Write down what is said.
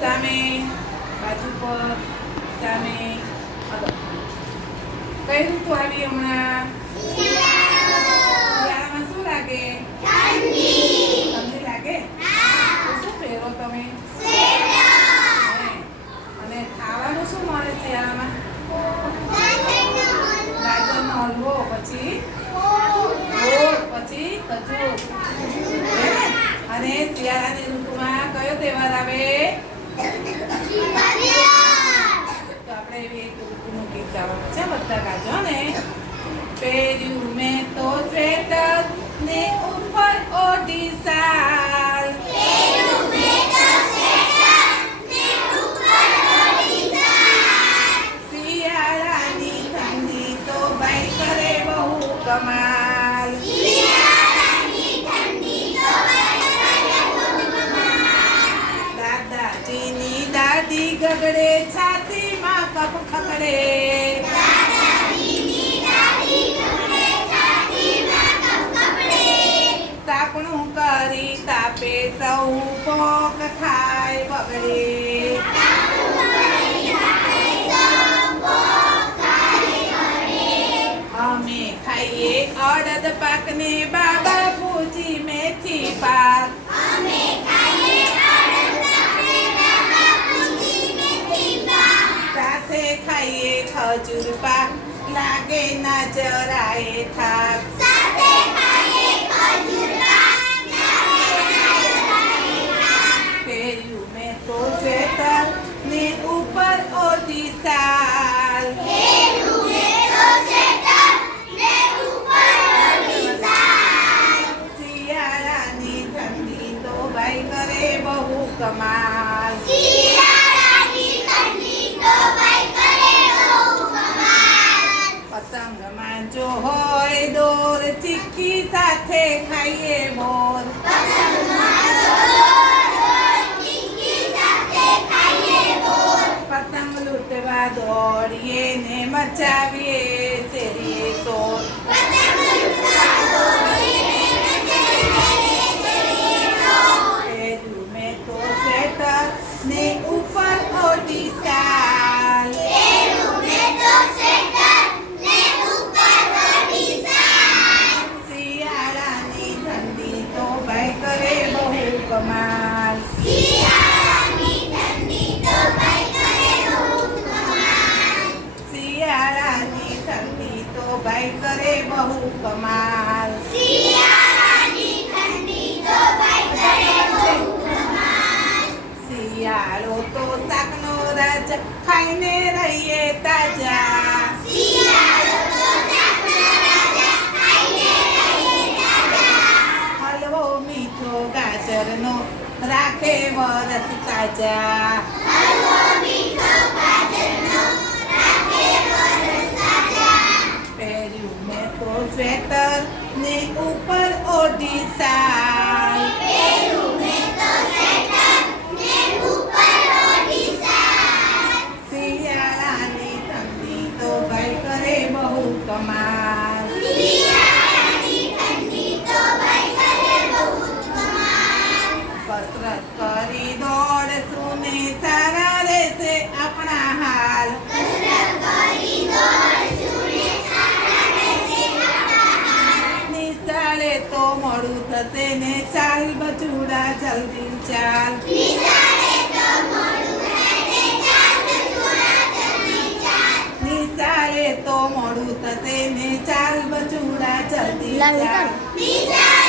સામે બાજુ પર સામે કઈ ઋતુ આવી હમણાં? શિયાળામાં શું લાગે? તમને લાગે? શું પહેરો તમે? અને ખાવાનું શું મળે શિયાળામાં? ગાજરનો હલવો પછી? પછી ખજૂર. અને શિયાળાની ઋતુમાં કયો તહેવાર આવે? ગીત ગાવાનું છે બધા ગાજો ને. પહેર્યું મેં તો સ્વેટર ને ઉપર ઓઢી શિયાળાની ઠંડી તો ભાઈ કરે બહુ કમાલ દાદાજીની દાદી ગગડે છાતીમાં કપ ખકડે તાપણું કરી તાપે સૌ પોક ખાય બગડે લાગે ના જરાય થાક પહેર્યું મેં તો સ્વેટર ને ઉપર ઓઢી સાથે ખાઈએ મોર. પતંગ લૂંટવા દોડીએ ને મચાવીએ. મીઠો રાખે વરસ સાજા. પહેર્યું મેં તો સ્વેટર ને ઉપર ઓઢી ને ચાલ બચુડા જલ્દી ચાલ. નિશાળે તો મોડું થશે ને ચાલ બચુડા જલ્દી ચાલ.